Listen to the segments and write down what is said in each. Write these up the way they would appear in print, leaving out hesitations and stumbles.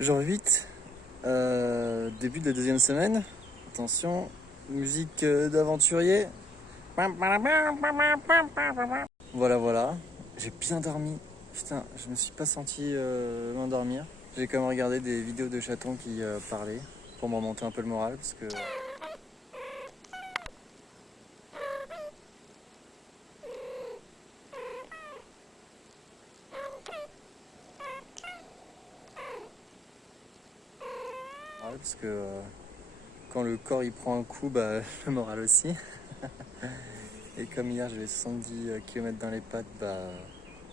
Jour 8, début de la deuxième semaine. Attention, musique d'aventurier. Voilà, voilà. J'ai bien dormi. Putain, je me suis pas senti m'endormir. J'ai quand même regardé des vidéos de chatons qui parlaient pour me remonter un peu le moral parce que. Quand le corps il prend un coup, bah, le moral aussi. Et comme hier j'avais 70 km dans les pattes,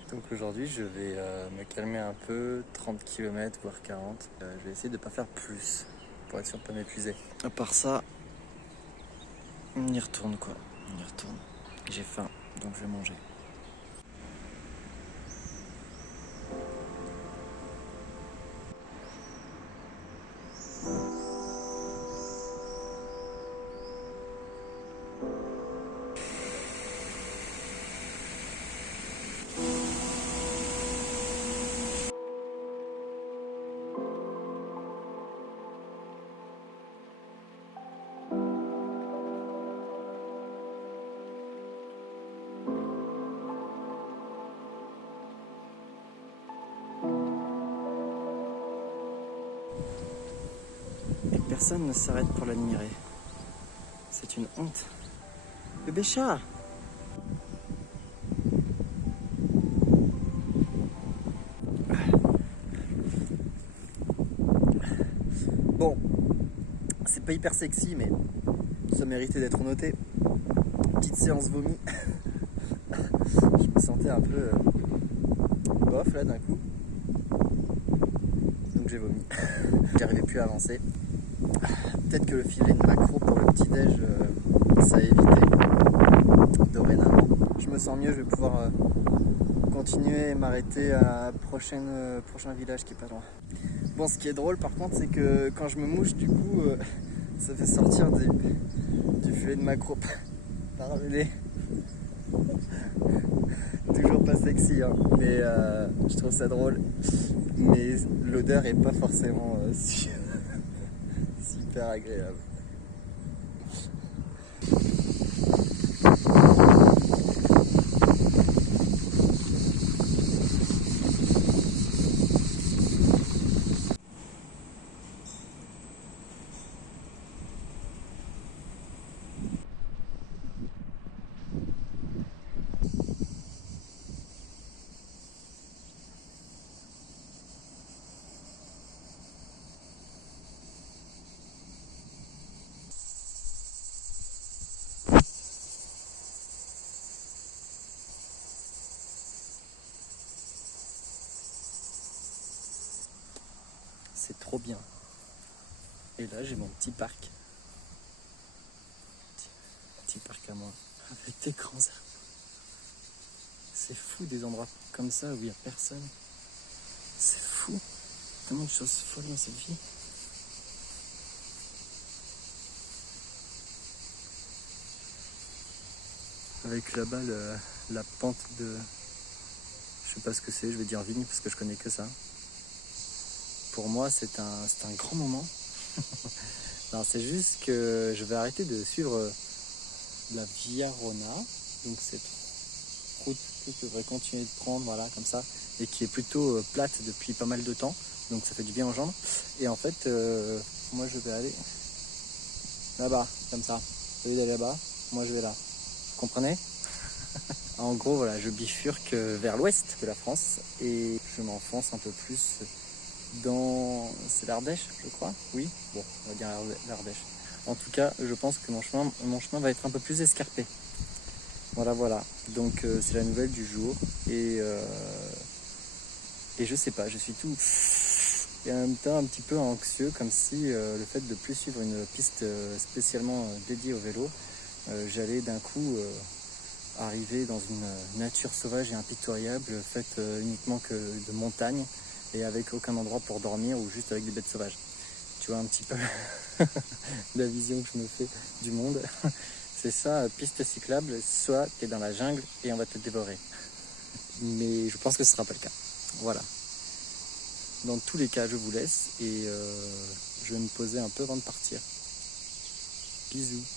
donc aujourd'hui je vais me calmer un peu, 30 km voire 40. Je vais essayer de ne pas faire plus pour être sûr de ne pas m'épuiser. À part ça, on y retourne quoi. On y retourne. J'ai faim, donc je vais manger. Et personne ne s'arrête pour l'admirer. C'est une honte. Bébé chat! Bon, c'est pas hyper sexy, mais ça méritait d'être noté. Petite séance vomi. Je me sentais un peu bof là d'un coup. Donc j'ai vomi. J'arrivais plus à avancer. Peut-être que le filet de macro pour le petit-déj, ça a évité. Dorénavant. Je me sens mieux, je vais pouvoir continuer et m'arrêter à prochain village qui est pas loin. Bon, ce qui est drôle par contre, c'est que quand je me mouche, du coup, ça fait sortir du filet de macro par le nez. Toujours pas sexy, hein, mais je trouve ça drôle. Mais l'odeur est pas forcément super agréable. C'est trop bien. Et là, j'ai mon petit parc. Petit parc à moi. Avec des grands arbres. C'est fou des endroits comme ça où il n'y a personne. C'est fou. Tellement de choses folles dans cette vie. Avec là-bas la pente de... Je sais pas ce que c'est, je vais dire vigne parce que je connais que ça. Pour moi, c'est un grand moment. Non, c'est juste que je vais arrêter de suivre la Via Rona, donc cette route que je devrais continuer de prendre, voilà, comme ça, et qui est plutôt plate depuis pas mal de temps, donc ça fait du bien aux jambes. Et en fait, moi je vais aller là-bas, comme ça. Au lieu d'aller là-bas, moi je vais là. Vous comprenez? En gros, voilà, je bifurque vers l'ouest de la France et je m'enfonce un peu plus dans... C'est l'Ardèche, je crois? Oui? Bon, on va dire l'Ardèche. En tout cas, je pense que mon chemin va être un peu plus escarpé. Voilà, voilà. Donc, c'est la nouvelle du jour. Et je sais pas, je suis tout... Et en même temps un petit peu anxieux, comme si le fait de plus suivre une piste spécialement dédiée au vélo, j'allais d'un coup arriver dans une nature sauvage et impitoyable, faite uniquement que de montagnes, et avec aucun endroit pour dormir ou juste avec des bêtes sauvages. Tu vois un petit peu la vision que je me fais du monde. C'est ça, piste cyclable, soit tu es dans la jungle et on va te dévorer. Mais je pense que ce ne sera pas le cas. Voilà. Dans tous les cas, je vous laisse et je vais me poser un peu avant de partir. Bisous.